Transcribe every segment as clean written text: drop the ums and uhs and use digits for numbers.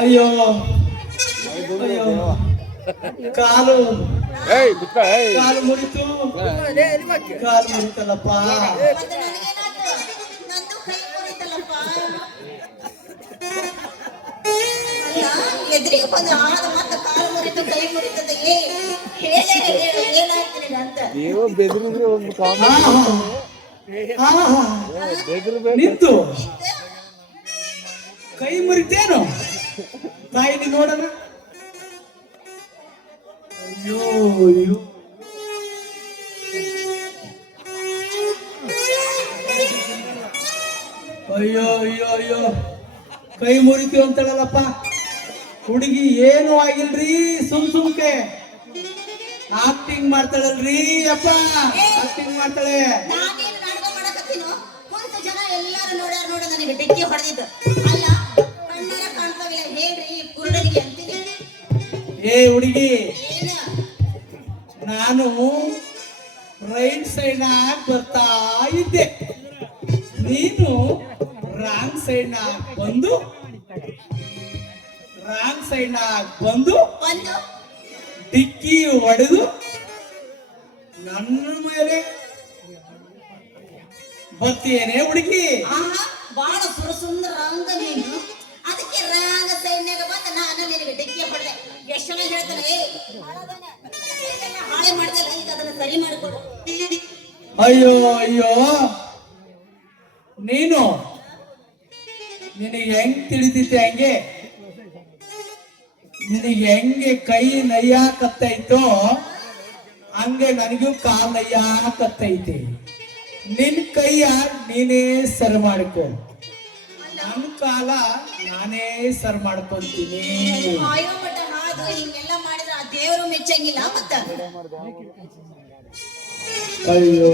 ಅಯ್ಯೋ ಅಯ್ಯೋ ಕಾಲು ಕಾಲು ಮುರಿತು ಕಾಲು ಮುರಿತಲ್ಲಪ್ಪ. ಎದುರಿಗೆ ಬಂದು ಆದ ಮಾತ ಕಾಲು ಮುರಿತು ಕೈ ಮುರಿತದ ಏನಾಗ್ತೀನಿ ಅಂತ ನೀವು ಬೆದರಿದ್ರೆ ಒಂದು ನಿಂತು ಕೈ ಮುರಿತೇನು ತಾಯಿ ನೋಡೋಣ. ಅಯ್ಯೋ ಅಯ್ಯೋ ಅಯ್ಯೋ ಅಯ್ಯೋ ಅಯ್ಯೋ ಕೈ ಮುರಿತೀವಿ ಅಂತಳಲ್ಲಪ್ಪ ಹುಡುಗಿ. ಏನು ಆಗಿಲ್ರಿ, ಸುಮ್ಕೆ ಆಕ್ಟಿಂಗ್ ಮಾಡ್ತಾಳಲ್ರಿ ಅಪ್ಪ, ಆಕ್ಟಿಂಗ್ ಮಾಡ್ತಾಳೆ. ನಾನೇನು ನಾಟಕ ಮಾಡಕತ್ತೀನೋ ಕುಂತ ಜನ ಎಲ್ಲಾರು ನೋಡ ನನಗೆ ಡಿಕ್ಕಿ ಹೊಡೆದಿದ್ದು ಅಲ್ಲ ಕಣ್ಣಾರ ಕಾಣ್ತಾವಿಲ್ಲ ಹೇಳ್ರಿ ಕುರುಡನಿಗೆ ಅಂತೀನಿ. ಏ ಹುಡುಗಿ, ನಾನು ರೈಟ್ ಸೈಡ್ ಬರ್ತಾ ಇದ್ದೆ, ನೀನು ರಾಂಗ್ ಸೈಡ್ ಬಂದು ಡಿಕ್ಕಿ ಹೊಡೆದು ನನ್ನ ಮೇಲೆ ಬರ್ತೀಯೇನೆ ಹುಡುಗಿ. ಬಾಳ ಸುರಸುಂದರ ರಂಗ ನೀನು, ಅದಕ್ಕೆ ರಾಂಗ ಸೈನ್ಯಾಗ ಬಂದ ನಾನು ನಿನಗೆ ಡಿಕ್ಕಿ ಹೊಡೆದೆ. ಎಷ್ಟು ಜನ ಹೇಳ್ತಾನೆ ಹಾಳೆ ಮಾಡ್ದಲ್ಲ, ಈಗ ಅದನ್ನ ಸರಿ ಮಾಡಿಕೊಡು. ಅಯ್ಯೋ ಅಯ್ಯೋ, ನೀನು ನಿನಗೆ ಹೆಂಗ್ ತಿಳಿದಿತ್ತೆ ಹಂಗೆ, ನಿನಗೆ ಹೆಂಗೆ ಕೈ ನಯ್ಯಾಕತ್ತೈತೋ ಹಂಗೆ ನನಗೂ ಕಾಲ್ ನಯ್ಯಾಕತ್ತೈತಿ. ನಿನ್ ಕೈಯ ನೀನೇ ಸರ್ ಮಾಡಿಕೊ, ನನ್ನ ಕಾಲ ನಾನೇ ಸರ್ ಮಾಡ್ಕೊಂತೀನಿ. ಆಯೋಮಠ ಹಾದು ಹಿಂಗೆಲ್ಲ ಮಾಡಿದ್ರೆ ಆ ದೇವರು ಮೆಚ್ಚಂಗಿಲ್ಲ ಮತ್ತ. ಅಯ್ಯೋ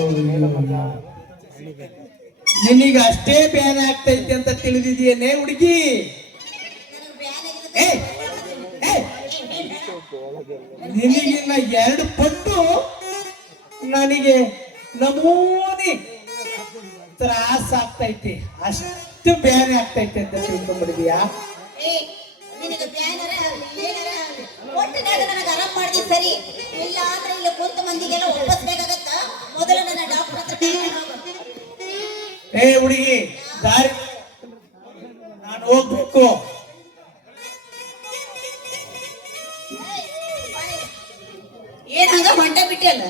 ನಿನಗೆ ಅಷ್ಟೇ ಬ್ಯಾನ್ ಆಗ್ತೈತಿ ಅಂತ ತಿಳಿದಿದೆಯೇನೆ ಹುಡುಗಿ? ನಿನಗಿನ್ನ 2 ಪಟ್ಟು ನನಗೆ ನಮೂನಿ ತ್ರಾಸ ಆಗ್ತೈತಿ, ಅಷ್ಟು ಬ್ಯಾನ್ ಆಗ್ತೈತಿ ಅಂತ ತಿಳ್ಕೊಂಡ್ಬಿಡಿದ್ಯಾ? ನಿನಗೆ ಬ್ಯಾನರ ಏನಾರ ಒಟ್ಟಿನಾಗ ನನಗೆ ಆರಾಮ್ ಮಾಡಿದಿ ಸರಿ, ಇಲ್ಲ ಆದ್ರೆ ಇಲ್ಲಿ ಕುಂತ ಮಂದಿಗೆಲ್ಲ ಒಪ್ಪಿಸ್ಬೇಕಾಗತ್ತ. ಮೊದಲು ನನ್ನ ಡಾಕ್ಟರ್ ಹತ್ರ ಕರ್ಕೊಂಡು ಹೋಗು. ಏ ಹುಡುಗಿ, ದಾರಿ ನಾನು ಹೋಗ್ಬೇಕು. ಏನ್ ಹಂಗ ಹೊಂಟ ಬಿಟ್ಟಿಯಲ್ಲ?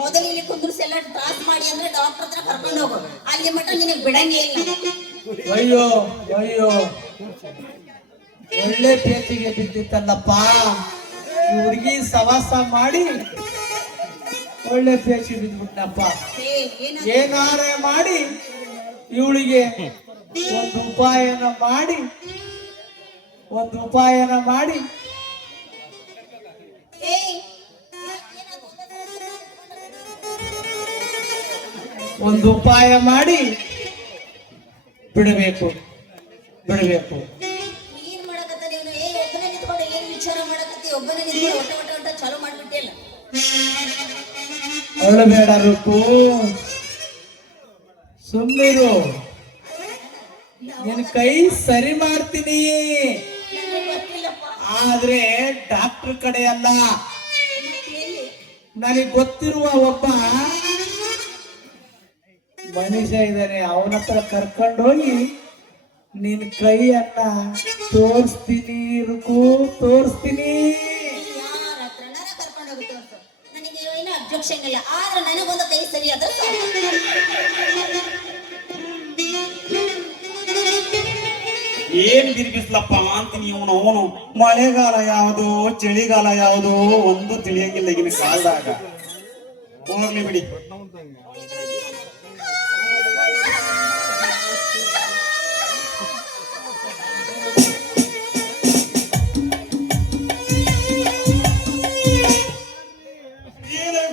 ಮೊದಲು ಇಲ್ಲಿ ಕುಂದ್ರಿಸಿ ಎಲ್ಲ ಡ್ರಾಸ್ ಮಾಡಿ ಅಂದ್ರೆ ಡಾಕ್ಟರ್ ಹತ್ರ ಕರ್ಕೊಂಡು ಹೋಗು. ಅಲ್ಲಿ ಮಟ್ಟ ನಿನಗೆ ಬಿಡಂಗೇ ಇಲ್ಲ. ಅಯ್ಯೋ ಅಯ್ಯೋ, ಒಳ್ಳೆ ಪೇಚಿಗೆ ಬಿದ್ದಿತ್ತಲ್ಲಪ್ಪ ಈ ಹುಡುಗಿ. ಸವಾಸ ಮಾಡಿ ಒಳ್ಳೆ ಪೇಚಿಗೆ ಬಿದ್ಬಿಟ್ನಪ್ಪ. ಏನಾರೇ ಮಾಡಿ ಇವಳಿಗೆ ಒಂದು ಉಪಾಯನ ಮಾಡಿ ಒಂದು ಉಪಾಯ ಮಾಡಿ ಬಿಡಬೇಕು. ಏನ್ ಮಾಡಕತ್ತ ನೀನು? ಒಬ್ಬನೇ ನಿಂತ್ಕೊಂಡು ಏನ್ ವಿಚಾರ ಮಾಡಕತ್ತಿ? ಒಬ್ಬನೇ ನಿಂತ್ಕೊಂಡು ಒಟ್ಟ ಚಾಲೂ ಮಾಡ್ಬಿಟ್ಟಿಲ್ಲ. ಅಳಬೇಡ ರೂಪು, ಸುಮ್ಮನಿರು. ನಿನ್ ಕೈ ಸರಿ ಮಾಡ್ತೀನಿ, ಆದ್ರೆ ಡಾಕ್ಟರ್ ಕಡೆ ಅಲ್ಲ. ನನಗೆ ಗೊತ್ತಿರುವ ಒಬ್ಬ ಮನುಷ್ಯ ಇದ್ದಾನೆ, ಅವನ ಹತ್ರ ಕರ್ಕೊಂಡೋಗಿ ನಿನ್ ಕೈಯನ್ನ ತೋರಿಸ್ತೀನಿ ರುಕು, ತೋರಿಸ್ತೀನಿ. ಯಾರ ಹತ್ರನಾರ ಕರ್ಕೊಂಡು ಹೋಗಿ ತೋರ್ಸು, ನನಗೆ ಏನು ಅಬ್ಜೆಕ್ಷನ್ ಇಲ್ಲ. ಆದ್ರೆ ನನಗೊಂದು ಕೈ ಸರಿ ಆದ್ರೆ ಏನ್ ತಿರುಗಿಸ್ಲಪ್ಪ ಅಂತೀನಿ. ಅವನು ಮಳೆಗಾಲ ಯಾವುದು ಚಳಿಗಾಲ ಯಾವುದು ಒಂದು ತಿಳಿಯಂಗಿಲ್ಲ ಈಗಿನ ಕಾಲದಾಗ. ಹೋಗ್ಲಿ ಬಿಡಿ.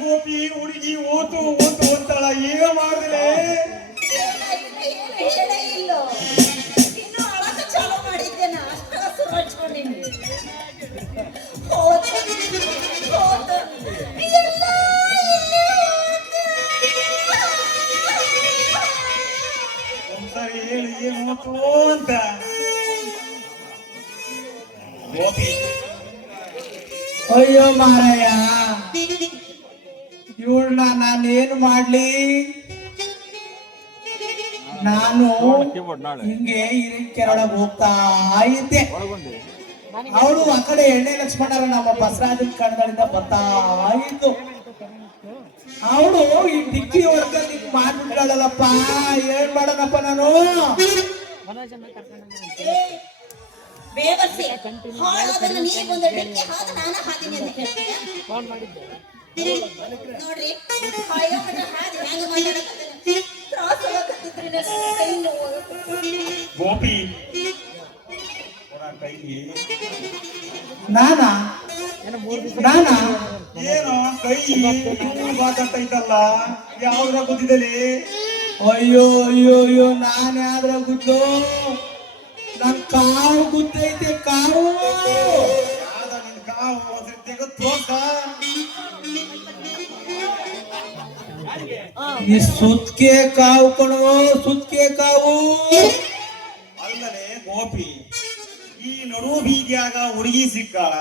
ಗೋಪಿ ಹುಡುಗಿ ಓತು ಅಂತಳ, ಈಗ ಮಾಡಿದ್ರೆ ತೋ ಅಂತ ಗೋಪಿ ಅಯ್ಯೋ ಮಾರಾಯ, ಇವಳನ್ನ ನಾನೇನು ಮಾಡ್ಲಿ? ನಾನು ಹಿಂಗೆ ಹಿರೇಕೆರೊಳಗೆ ಹೋಗ್ತಾ ಇದ್ದೆ. ಅವಳು ಆ ಕಡೆ ಎಣ್ಣೆ ಲಕ್ಷ್ಮಣರ ನಮ್ಮ ಬಸರಾಜನ ಕಣ್ಗಳಿಂದ ಬರ್ತಾ ಇದ್ದು. ಅವಳು ಈ ಡಿಕ್ಕಿ ಹೊಡ್ಕ ನಿಂಗೆ ಮಾಡ್ಬಿಟ್ಗಳಲ್ಲಪ್ಪ, ಏನ್ ಮಾಡೋಣಪ್ಪ ನಾನು? ಬೇವರ್ಸಿ ಹಾಳಾದನ್ನು ನೀರಿಗೊಂದು ಡಿಕ್ಕಿ ಹಾಕ ನಾನು ಹಾಕಿನಿ ಅಂತ ಹೇಳ್ತೀಯ? ನೋಡ್ರಿ ಹಾಯೋಮಟ ಹಾದಿ ಹೆಂಗ ಮಾತಾಡಕತ್ತೀನಿ, ತ್ರಾಸ ಆಗಕತ್ತಿದ್ರಿ ನನ್ನ ಕೈ ನೋವು. ಗೋಪಿ ಕೈಗೆ ನಾನಾ ನಾನಾ ಏನೋ ಕೈ ಮಾತಾಡ್ತೈತಲ್ಲ, ಯಾವ್ದ್ರ ಗೊತ್ತಿದಲ್ಲಿ? ಅಯ್ಯೋ ಅಯ್ಯೋ ಅಯ್ಯೋ, ನಾನ್ ಯಾವ್ದ್ರ ಗುದ್ದು? ನನ್ ಕಾವು ಗುದ್ದೈತೆ, ಕಾವು. ಯಾವ್ದ ನಿನ್ ಕಾವು ತೆಗೆದು ತೋರ್ಸ. ಈ ಸುತ್ಕೆ ಕಾವು ಕಣೋ, ಸುತ್ಕೆ ಕಾವು. ಅಲ್ಲದೆ ಗೋಪಿ, ಈ ನಡು ಬೀದಿಯಾಗ ಹುಡುಗಿ ಸಿಕ್ಕಾಳ,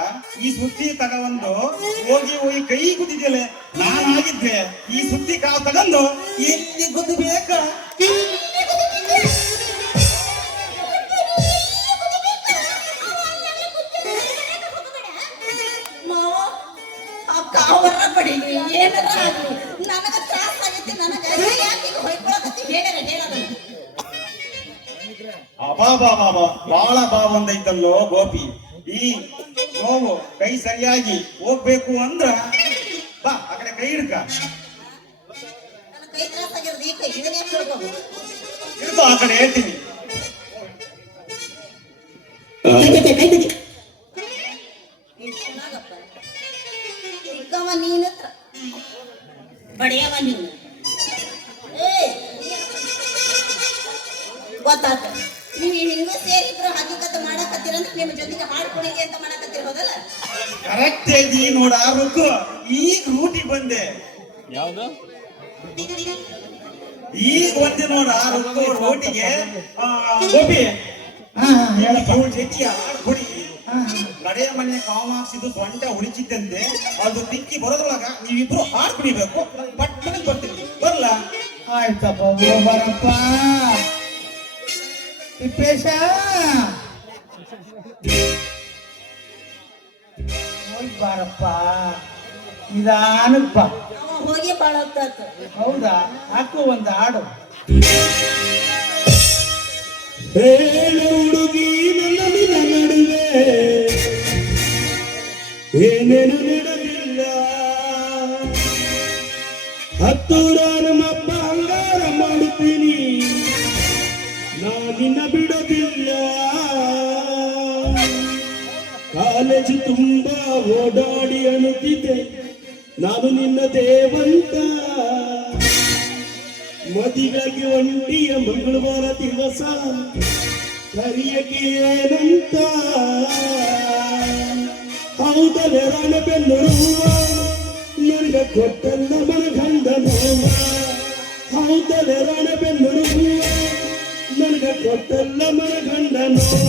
ಈ ಸುತ್ತಿ ತಗೊಂಡು ಹೋಗಿ ಹೋಗಿ ಕೈ ಕುದಿದೆಯಲ್ಲ, ನಾನಾಗಿದ್ದೆ ಈ ಸುತ್ತಿ ಕಾವು ತಗೊಂಡು ಎಲ್ಲಿ ಗುದ್ದಬೇಕ? ಮಾವ ಆ ಕಾವರ ಬಡಿಲಿ ಏನಾರ ಆಗ್ಲಿ, ನನಗ ತ್ರಾಸ ಆಗೈತಿ, ನನಗ ಯಾಕೆ ಈಗ ಹೊಯ್ಕೊಳಕತ್ತಿ ಹೇಳ್ಯಾರ ಹೇಳೋದು. ಅಬಾಬಾಬಾಬಾ, ಬಾಳ ಬಾವಂದೈತಲ್ಲೋ ಗೋಪಿ. ಈ ನೋವು ಕೈ ಸರಿಯಾಗಿ ಹೋಗ್ಬೇಕು ಅಂದ್ರ ಬಾ ಆ ಕಡೆ ಕೈ ಹಿಡ್ಕ, ನನ್ನ ಕೈ ತ್ರಾಸ ಆಗಿರೋದು ಈ ಕೈ ಇದನ್ನೇನು ಹೇಳ್ಬೋದು? ಹಿಡ್ಕೊ, ಆ ಕಡೆ ಹೇಳ್ತೀನಿ. ಚೆನ್ನಾಗಪ್ಪ, ಹುಡ್ಕವ ನೀನತ್ರ ಬಡಿಯವ ನೀನು. ಗೊತ್ತಾತ, ನೀವು ಹಿಂಗೂ ಸೇರಿ ಇಬ್ರು ಹಕ್ಕಿಕತ್ತ ಮಾಡಕತ್ತೀರಂದ್ರೆ ನಿಮ್ಮ ಜೊತೆಗೆ ಹಾಡ್ಕೊಂಡಿದೆ ಅಂತ ಮಾಡಕತ್ತಿರ್ಬೋದಲ್ಲ? ಕರೆಕ್ಟ್ ಐತಿ ನೋಡ ರುಕ್ಕು, ಈಗ ರೂಟಿ ಬಂದೆ. ಯಾವ್ದು? ಈಗ ಬಂದೆ ನೋಡ ರುಕ್ಕು ರೋಟಿಗೆ. ಗೋಪಿ ಹೇಳಪ್ಪ. ಇವಳ ಜೊತೆಗೆ ಹಾಡ್ಕೊಡಿ. ಕಡೆಯ ಮನೆ ಕಾಮಾಕ್ಸಿದ್ದು ಸೊಂಟ ಉಳಿಚಿದ್ದಂತೆ, ಅದು ತಿಕ್ಕಿ ಬರೋದ್ರೊಳಗ ನೀವಿಬ್ರು ಹಾಡ್ ಕುಡಿಬೇಕು. ಪಟ್ಟಣ ಬರ್ತೀನಿ, ಬರ್ಲ? ಆಯ್ತಪ್ಪ, ಬರಪ್ಪ. ತಿಪ್ಪೇಶ, ಹೋಗಿ ಬಾರಪ್ಪ, ನಿಧಾನಕ್ಕೆ ಬಾ. ಅವ ಹೋಗಿ ಬಾಳ ಹೊತ್ತಾತು. ಹೌದಾ? ಹಾಕು ಒಂದು ಹಾಡು. ಹೇಳು ಹುಡುಗಿ ನನ್ನ ನಿನ್ನ ನಡುವೆ ಏನೇನು ನಡೆದಿಲ್ಲ, ಹತ್ತೂರಾರು ಮಬ್ಬ ಅಂಗಾರ ಮಾಡುತ್ತೀನಿ, ನಾನಿನ್ನ ಬಿಡೋದಿಲ್ಲ. ಕಾಲೇಜು ತುಂಬಾ ಓಡಾಡಿ ಅನ್ನುತ್ತಿದ್ದೆ ನಾನು ನಿನ್ನ ದೇವಂತ, ಮದಿಗಾಗಿ ಒಂಟಿಯ ಮಂಗಳವಾರ ದಿವಸ ಕರಿಯಕ್ಕೆ ಏನಂತ. ಹೌದಲೆ ರಣಬೆನ್ನೂರುವ ನನಗ ಕೊಟ್ಟಲ್ಲ ಮನಗಂಡ ನೋವ, ಹೌದಲೆ ರಣಬೆನ್ನೂರುವ ನನಗ ಕೊಟ್ಟಲ್ಲ ಮನಗಂಡ ನೋವ.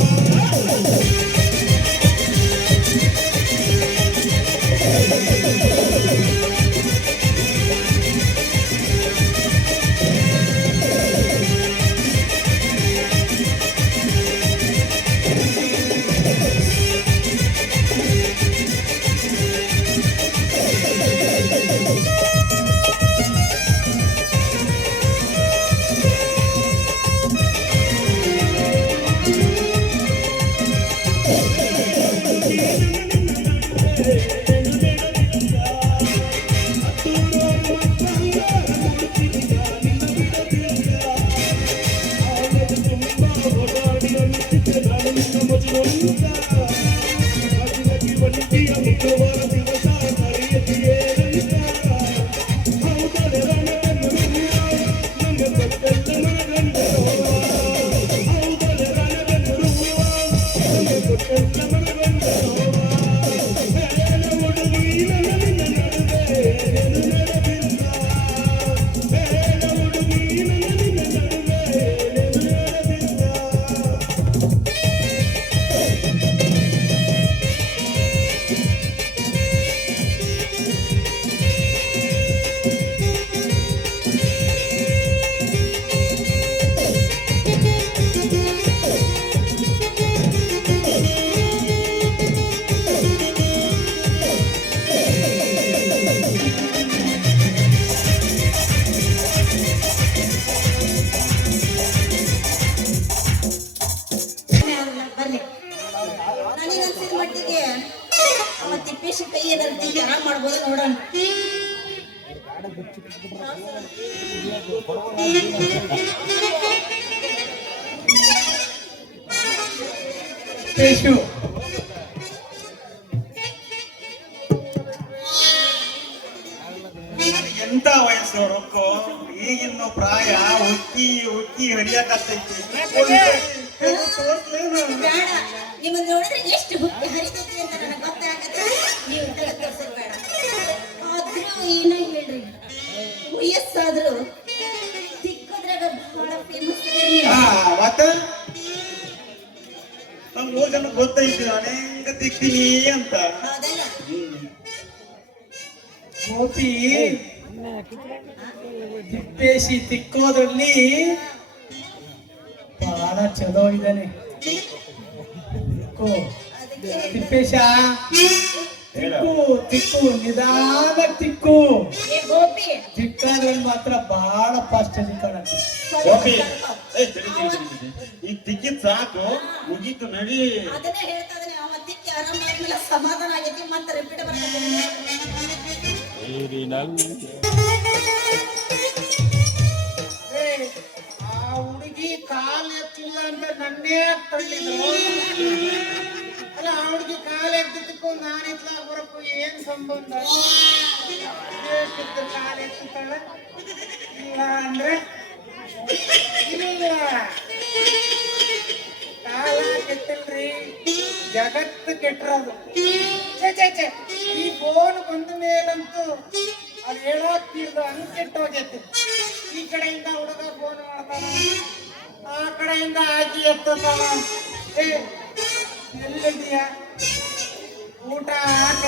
ತಿಪ್ಪೇಶಿ ಕೈ ಏನಾದ್ರು ಆರಾಮ್ ಮಾಡ್ಬೋದು ನೋಡೋಣ. ತಿಪ್ಪೇಶು ಎಂತ ವಯಸ್ಸು ರೊಕ್ಕು ಈಗಿನ್ನು ಪ್ರಾಯ ಉಕ್ಕಿ ಉಕ್ಕಿ ಹರಿಯಕತ್ತೈತಿ. ಬೇಡ, ನಿಮ್ಮನ್ನ ನೋಡಿದ್ರೆ ಎಷ್ಟು ಹುಟ್ಟಿ ಹರಿತೈತಿ ಅಂತ ನನಗೆ ಗೊತ್ತಾಗತ್ತೆ. ನೀವು ತಲೆ ತೋರ್ಸೋದು ಬೇಡ. ಆದ್ರೂ ಏನ ಹೇಳ್ರಿ, ವಯಸ್ಸಾದ್ರು ತಿಕ್ಕೋದ್ರಾಗ ಬಹಳ ಫೇಮಸ್. ಮತ್ತ ನಮ್ 3 ಜನ ಗೊತ್ತೈತಿ ಅನೇಕ ತಿಕ್ತೀನಿ ಅಂತ. ಹೌದಲ್ಲ? ಗೋಪಿ ತಿಪ್ಪೇಶಿ ತಿಕ್ಕೋದ್ರಲ್ಲಿ ಬಹಳ ಚಲೋ ಇದ್ದಾನೆ. ಅದಕ್ಕೆ ತಿಪ್ಪೇಶ ತಿಕ್ಕು ತಿಕ್ಕು, ನಿಧಾನ ತಿಕ್ಕು. ಏ ಗೋಪಿ, ತಿಕ್ಕೋದ್ರಲ್ಲಿ ಮಾತ್ರ ಬಹಳ ಫಾಸ್ಟ್ ತಿಕ್ಕೋಣಂತೆ. ಗೋಪಿ, ಈಗ ತಿಕ್ಕಿದ್ ಸಾಕು, ಮುಗೀತು ನಡಿ. ಅದನ್ನೇ ಹೇಳ್ತಾ ಇದ್ದಾನೆ. ಅವ ತಿಕ್ಕಿ ಆರಾಮಾದ್ಮೇಲೆ ಸಮಾಧಾನ ಆಗೈತಿ, ಮತ್ತೆ ರಿಪೀಟ್ ಬರ್ತದೆ. ಆ ಹುಡುಗಿ ಕಾಲ್ ಎತ್ತಿಲ್ಲ ಅಂತ ನನ್ನೇ ತಳ್ಳಿದ್ರು. ಅಲ್ಲ, ಆ ಹುಡುಗಿ ಕಾಲ್ ಎತ್ತಿದ್ದಕ್ಕೂ ನಾನು ಇತ್ಲಾಗ ಬರಕ್ಕೂ ಏನ್ ಸಂಬಂಧ? ಕಾಲ್ ಎತ್ತುತ್ತಾಳೆ ಇಲ್ಲ ಅಂದ್ರೆ ಇಲ್ಲ. ಕಾಲ ಕೆಟ್ಟಿಲ್ರಿ, ಜಗತ್ತು ಕೆಟ್ಟಿರೋದು. ಛೇ, ಈ ಫೋನ್ ಬಂದ ಮೇಲಂತೂ ಅದು ಹೇಳೋಕ್ತಿರ್ದು ಹಂಗ್ ಕೆಟ್ಟೋಗೈತಿ. ಈ ಕಡೆಯಿಂದ ಹುಡುಗ ಫೋನ್ ಮಾಡ್ತಾನ, ಆ ಕಡೆಯಿಂದ ಆಕಿ ಎತ್ತಾನ. ಏ ಎಲ್ಲಿದೀಯ? ಊಟ ಹಾಕ,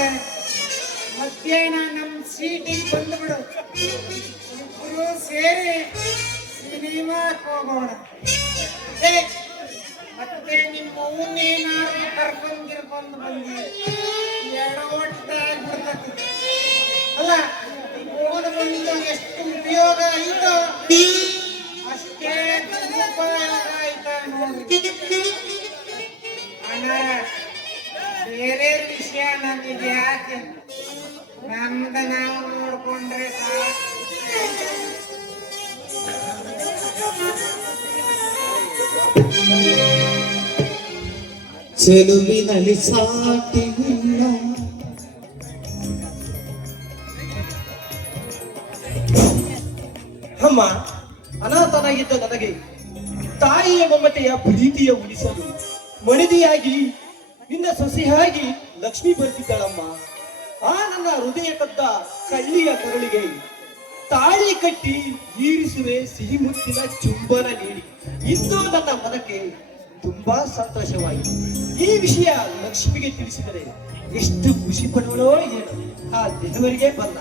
ಮಧ್ಯಾಹ್ನ ನಮ್ ಸೀಟಿಗೆ ಬಂದ್ಬಿಡು, ಇಬ್ರು ಸೇರಿ ಸಿನಿಮಾಕ್ ಹೋಗೋಣ. ಏ ಮತ್ತೆ ನಿಮ್ಮ ಊನೇನಾರು ಕರ್ಕೊಂಡ್ ಬಂದಿ ಎಡವಟ್ಟಾಗ್ಬಿಡ್ತೈತಿ. ಅಲ್ಲ, ಫೋನ್ ಬಂದು ಎಷ್ಟು ಉಪಯೋಗ ಆಯ್ತೋ ಅಷ್ಟೇ ದುರುಪಯೋಗ ಆಯ್ತಾ ನೋಡಿ. ಅಣ್ಣ, ಬೇರೆ ವಿಷಯ ನಮಗೆ ಯಾಕೆ? ನಮ್ದ ನಾವು ನೋಡ್ಕೊಂಡ್ರೆ ಸಾಕು. ಚೆಲುವಿನಲ್ಲಿ ಸಾಟಿಲ್ಲ, ಅಮ್ಮ, ಅನಾಥನಾಗಿದ್ದ ನನಗೆ ತಾಯಿಯ ಮಮತೆಯ ಪ್ರೀತಿಯ ಉಳಿಸಲು ಮಣಿದಿಯಾಗಿ ನಿನ್ನ ಸೊಸೆಯಾಗಿ ಲಕ್ಷ್ಮಿ ಬರ್ತಿದ್ದಾಳಮ್ಮ. ಆ ನನ್ನ ಹೃದಯ ಕದ್ದ ಕಳ್ಳಿಯ ಕರುಳಿಗೆ ತಾಳಿ ಕಟ್ಟಿ ಈರಿಸುವೆ ಸಿಹಿ ಮುತ್ತಿನ ಚುಂಬನ ನೀಡಿ ಇಂದು ನನ್ನ ಮನಕ್ಕೆ ತುಂಬಾ ಸಂತೋಷವಾಯಿತು. ಈ ವಿಷಯ ಲಕ್ಷ್ಮಿಗೆ ತಿಳಿಸಿದರೆ ಎಷ್ಟು ಖುಷಿ ಪಡುವಳೋ ಏನು. ಆ ದಿನವರೆಗೆ ಬಲ್ಲ.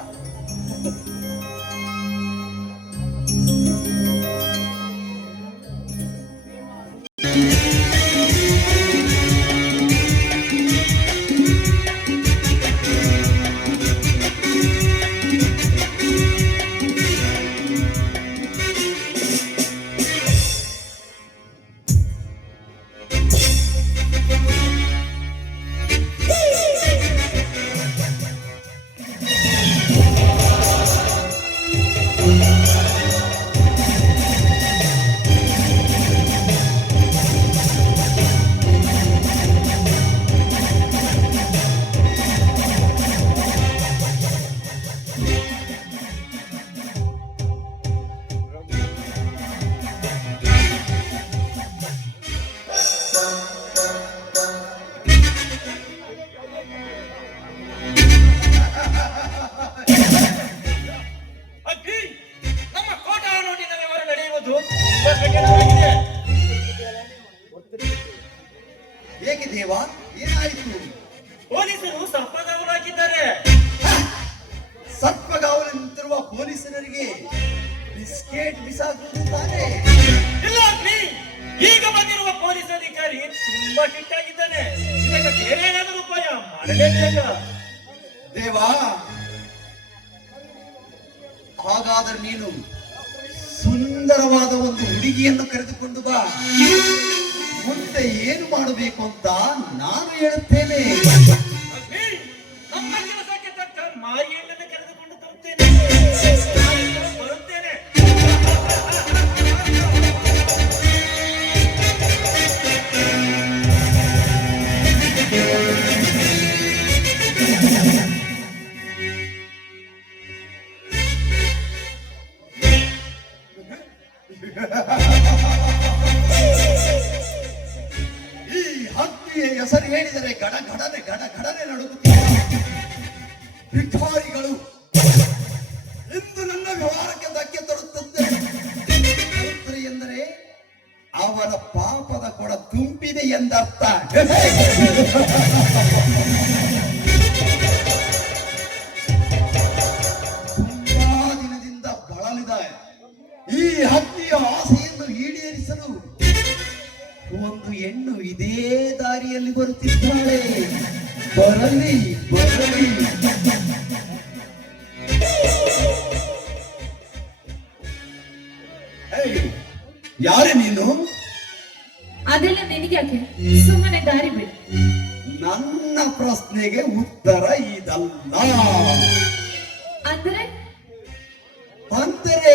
ಏಕೆ ದೇವ, ಏನಾಯಿತು? ಪೊಲೀಸರು ಸರ್ಪಗಾವಲಾಗಿದ್ದಾರೆ. ಸರ್ಪಗಾವಲು ನಿಂತಿರುವ ಪೊಲೀಸರಿಗೆ ಬಿಸ್ಕೆಟ್ ಬಿಸಾಕುವುದು ತಾನೇ? ಇಲ್ಲ ಅಗ್ನಿ, ಈಗ ಬಂದಿರುವ ಪೊಲೀಸ್ ಅಧಿಕಾರಿ ತುಂಬಾ ಕೆಟ್ಟಾಗಿದ್ದಾನೆ. ಇದಕ್ಕೆ ಬೇರೆ ಏನಾದರೂ ಉಪಾಯ ಮಾಡಲೇಬೇಕ. ದೇವ, ಹಾಗಾದರೆ ನೀನು ಸುಂದರವಾದ ಒಂದು ಹುಡುಗಿಯನ್ನು ಕರೆದುಕೊಂಡು ಬಾ. ಮುಂದೆ ಏನು ಮಾಡಬೇಕು ಅಂತ ನಾನು ಹೇಳುತ್ತೇನೆ. ಅಗ್ನಿ, ನಮ್ಮ ಈ ಹಕ್ಕಿಯ ಹೆಸರು ಹೇಳಿದರೆ ಗಡಗಡನೆ ನಡುಗುತ್ತಿರುವ ಭಿಕಾರಿಗಳು ಇಂದು ನನ್ನ ವ್ಯವಹಾರಕ್ಕೆ ಧಕ್ಕೆ ತರುತ್ತದೆ ಎಂದರೆ ಅವರ ಪಾಪದ ಕೊಡ ತುಂಬಿದೆ ಎಂದರ್ಥ. ತುಂಬಾ ದಿನದಿಂದ ಬಳಲಿದ ಈ ಹಕ್ಕಿಯ ಆಸೆಯನ್ನು ಈಡೇರಿಸಲು ಒಂದು ಹೆಣ್ಣು ಇದೇ ದಾರಿಯಲ್ಲಿ ಬರುತ್ತಿದ್ದಾಳೆ. ಬರಲಿ ಬರಲಿ. ಯಾರೇ ನೀನು? ಅದೆಲ್ಲ ನಿನಗ್ಯಾಕೆ, ಸುಮ್ಮನೆ ದಾರಿ ಬಿಡು. ನನ್ನ ಪ್ರಶ್ನೆಗೆ ಉತ್ತರ ಇದಲ್ಲ. ಅಂದ್ರೆ ಅಂದರೆ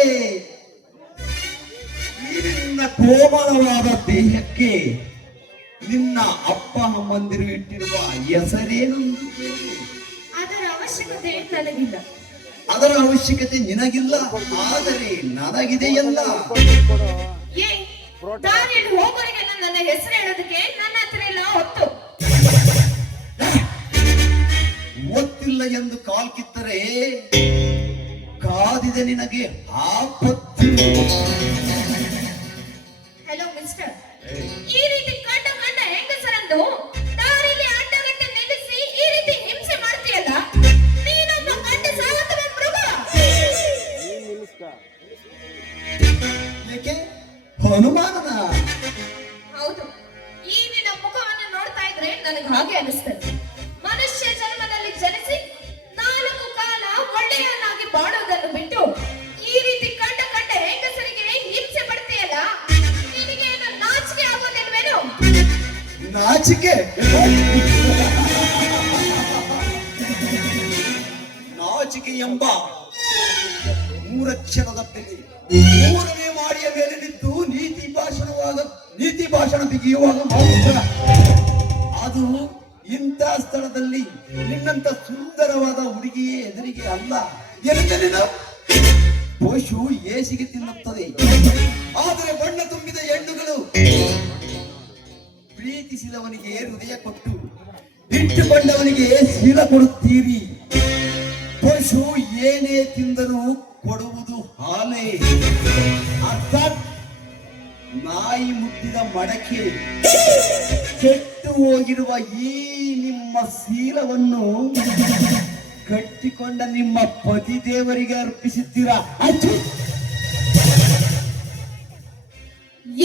ಈ ನಿನ್ನ ಕೋಮಲವಾದ ದೇಹಕ್ಕೆ ನಿನ್ನ ಅಪ್ಪ ಅಮ್ಮಂದಿರು ಇಟ್ಟಿರುವ ಹೆಸರೇನು? ಅದರ ಅವಶ್ಯಕತೆ ನನಗಿಲ್ಲ. ಅದರ ಅವಶ್ಯಕತೆ ನಿನಗಿಲ್ಲ, ಆದರೆ ನನಗಿದೆಯಲ್ಲ. ಏ, ದಾರಿಯಲ್ಲಿ ಹೋಗೋರಿಗೆಲ್ಲ ನನ್ನ ಹೆಸರು ಹೇಳೋದಕ್ಕೆ ನನ್ನ ಹತ್ರ ಇಲ್ಲ ಹೊತ್ತು. ಗೊತ್ತಿಲ್ಲ ಎಂದು ಕಾಲ್ ಕಿತ್ತರೆ ಕಾದಿದೆ ನಿನಗೆ ಆಪತ್ತು. ಹಲೋ ಮಿಸ್ಟರ್, ಈ ರೀತಿ ಕಂಡ ಹೆಂಗಸರನ್ನು ದಾರಿಯಲ್ಲಿ ಅಡ್ಡಗಟ್ಟ ನಿಲ್ಲಿಸಿ ಈ ರೀತಿ ಹಿಂಸೆ ಮಾಡ್ತೀಯಲ್ಲ, ನೀನೊಬ್ಬ ಗಂಡಸ ಅಥವಾ ಮೃಗ? ಏಕೆ ಹನುಮಾನನ? ಹೌದು, ಈ ನಿನ್ನ ಮುಖವನ್ನು ನೋಡ್ತಾ ಇದ್ರೆ ನನಗೆ ಹಾಗೆ ಅನಿಸ್ತದೆ. ಮನುಷ್ಯ ಜನ್ಮದಲ್ಲಿ ಜನಿಸಿ 4 ಕಾಲ ಒಳ್ಳೆಯವನಾಗಿ ಬಾಳುವುದನ್ನು ಬಿಟ್ಟು ಈ ರೀತಿ ಕಂಡ ಹೆಂಗಸರಿಗೆ ಹಿಂಸೆ ಪಡ್ತೀಯಲ್ಲ, ನಿನಗೆ ಏನು ನಾಚಿಕೆ ಆಗೋದಿಲ್ವೇನು? ನಾಚಿಕೆ? ನಾಚಿಕೆ ಎಂಬ ಮೂರಕ್ಷರದ ಬೆಲೆ 3ನೇ ಮಾಡಿಯ ಮೇಲೆ ನಿಂತು ನೀತಿ ಭಾಷಣ ಬಿಗಿಯುವಾಗ ಮಾತ್ರ ಅದು ಇಂಥ ಸ್ಥಳದಲ್ಲಿ ನಿನ್ನಂತ ಸುಂದರವಾದ ಹುಡುಗಿಯೇ ಎದುರಿಗೆ ಅಲ್ಲ. ಎಂದಲಿನ ಪಶು ಏಸಿಗೆ ತಿನ್ನುತ್ತದೆ, ಆದರೆ ಬಣ್ಣ ತುಂಬಿದ ಹೆಣ್ಣುಗಳು ಪ್ರೀತಿಸಿದವನಿಗೆ ಹೃದಯ ಕೊಟ್ಟು ಇಟ್ಟುಕೊಂಡವನಿಗೆ ಶೀಲ ಕೊಡುತ್ತೀರಿ. ಪಶು ಏನೇ ತಿಂದರೂ ಕೊಡುವುದು ಹಾಲೇ. ಅರ್ಥಾತ್ ನಾಯಿ ಮುಟ್ಟಿದ ಮಡಕೆ. ಕೆಟ್ಟು ಹೋಗಿರುವ ಈ ನಿಮ್ಮ ಶೀಲವನ್ನು ಕಟ್ಟಿಕೊಂಡ ನಿಮ್ಮ ಪತಿ ದೇವರಿಗೆ ಅರ್ಪಿಸುತ್ತೀರಾ?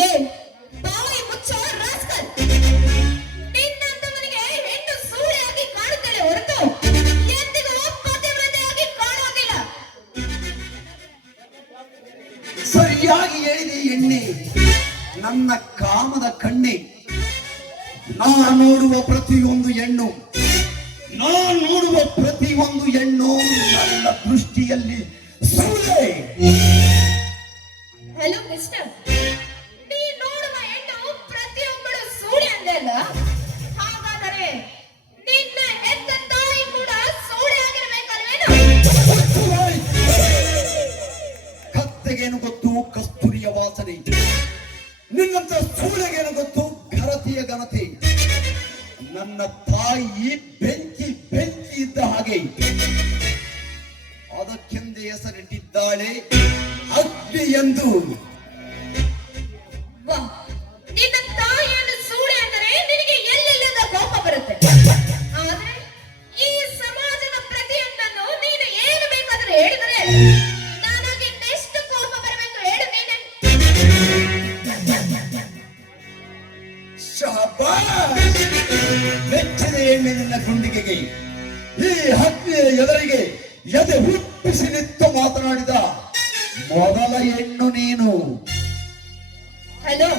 ಏ ಬಾಯಿ ಮುಚ್ಚೋ ರಾಸ್ಕಲ್, ನಿನ್ನಂತವನಿಗೆ ಹೆಣ್ಣು ಸೂಳೆಯಾಗಿ ಕಾಣುತ್ತಾಳೆ ಹೊರತು ಎಂದಿಗೂ ಪತಿವ್ರತೆಯಾಗಿ ಕಾಣುವುದಿಲ್ಲ. ಸರಿಯಾಗಿ ಹೇಳಿದೆ ಎಣ್ಣೆ, ನನ್ನ ಕಾಮದ ಕಣ್ಣೆ. ನಾನು ನೋಡುವ ಪ್ರತಿಯೊಂದು ಹೆಣ್ಣು ನನ್ನ ದೃಷ್ಟಿಯಲ್ಲಿ ಸೂಳೆ. ಹಲೋ ಮಿಸ್ಟರ್, ನೀ ನೋಡುವ ಹೆಣ್ಣು ಪ್ರತಿಯೊಬ್ಬಳು ಸೂಳೆ ಅಂದಲ್ಲ, ಹಾಗಾದರೆ ನಿನ್ನ ಹೆತ್ತ ತಾಯಿ ಕೂಡ ಸೂಳೆ ಆಗಿರಬೇಕಲ್ವೇನು? ಕತ್ತೆಗೇನು ಗೊತ್ತು ಕಸ್ತೂರಿಯ ವಾಸನೆ, ನಿನ್ನಂತ ಸೂಳೆಗೇನು ಗೊತ್ತು ಘನತೆಯ ಘನತೆ. ನನ್ನ ತಾಯಿ ಬೆಂಕಿ ಇದ್ದ ಹಾಗೆ, ಅದಕ್ಕೆಂದೇ ಹೆಸರಿಟ್ಟಿದ್ದಾಳೆ ಅಗ್ನಿ ಎಂದು. ವಾ, ನಿನ್ನ ತಾಯಿಯನ್ನು ಸೂಳೆ ಅಂದರೆ ನಿನಗೆ ಎಲ್ಲಿಲ್ಲದ ಕೋಪ ಬರುತ್ತೆ. ಆದ್ರೆ ಈ ಸಮಾಜದ ಪ್ರತಿಯೊಂದನ್ನು ನೀನು ಏನು ಬೇಕಾದರೂ ಹೇಳಿದರೆ ನನಗೆ ಎಷ್ಟು ಕೋಪ ಬರಬೇಕು ಹೇಳು ನೀನೆ. ಶಹಬ್ಬಾಸ್! ಮೆಚ್ಚಿದ ಎಣ್ಣೆ ನಿನ್ನ ಗುಂಡಿಗೆಗೆ. ಈ ಹಕ್ಕಿಯ ಎದುರಿಗೆ ಎದೆ ಹುಟ್ಟಿಸಿ ನಿಂತು ಮಾತನಾಡಿದ ಮೊದಲ ಹೆಣ್ಣು ನೀನು. ಹಲೋ,